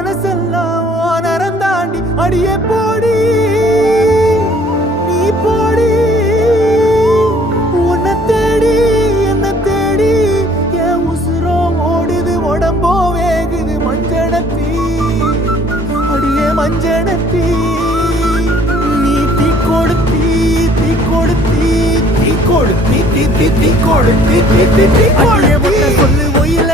மனசெல்லாம் நரந்தாண்டி அடியே போடி நீ போடி உன்னை தேடி என்ன தேடி என் உசுரோ ஓடுது உடம்போ வேகுது மஞ்சனத்தி அடியே மஞ்சனத்தி நீ தீ கொடுத்தி தீ கொடுத்தி தீ கொடுத்தி தீ தீ தீ கொடுத்தி தீ தீ தீ கொடுத்தி சொல்லு ஒயில